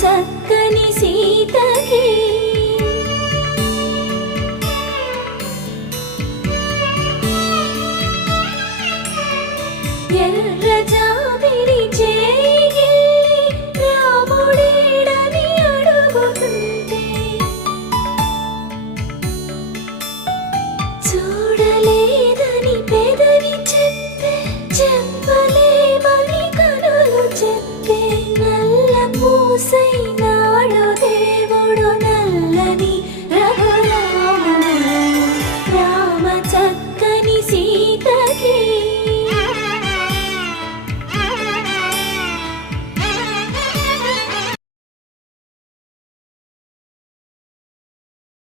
చక్కని సీతకి ఎర్ర జాబిలి చేయి రాముడేడని అడుగుతుంటే చూడలేదని పెదవి చెప్పే చెప్పలేమని కనులు చెప్పే నల్ల పూసై